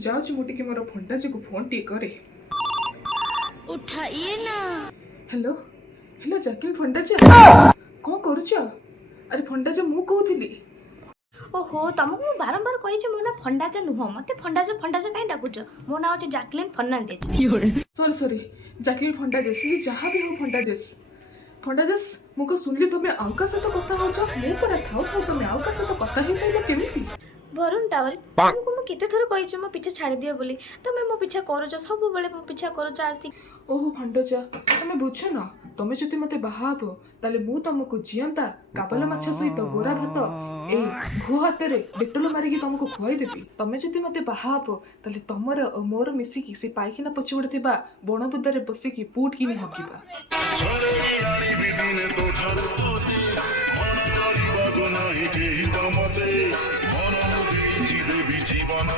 जाऊँ मुझे मोर फंटाजी को फोन टी करे। उठाइए ना। हेलो हेलो जैकलिन फंटाजी कौन करुच? अरे फंटाजी मु कहूली। ओहो तुमको मु बारंबार कही मो ना फंडाजा नुह मत फंडाजा फंडाजा कहीं डाकुच। मो ना हूँ जैकलिन फर्नांडिज। सॉरी सॉरी जैकलिन फंटाजेस जहाँ भी हो फंटाजेस मुझे सुनली तुम्हें आउका सहित कथा हो मु पूरा थाउ थाउ तुम्हें आउका सहित कथा ही पाइल केमिति? वरुण टावल तुमको मु केते थोर कही मो पीछे छाड़ी दियो बोली तुम मो पीछा करूच सब बेले मो पीछा करूच आसी। ओहो फंटाजा तुम्हें बुझ न तुम्हें जदि मते बाहाब ताले मु तुमको जियंता काबला माछ सहित गोरा भात ए भू हाथ रे डेटोल मारिकी तुमको खुआई देबी। तमे जदि मते बाहाब ताले तमर और मोर मिसिकी से पाइकिना पछुड़े थिबा बणबुदारे बसिकी पुट किनी हकिबा। जीवन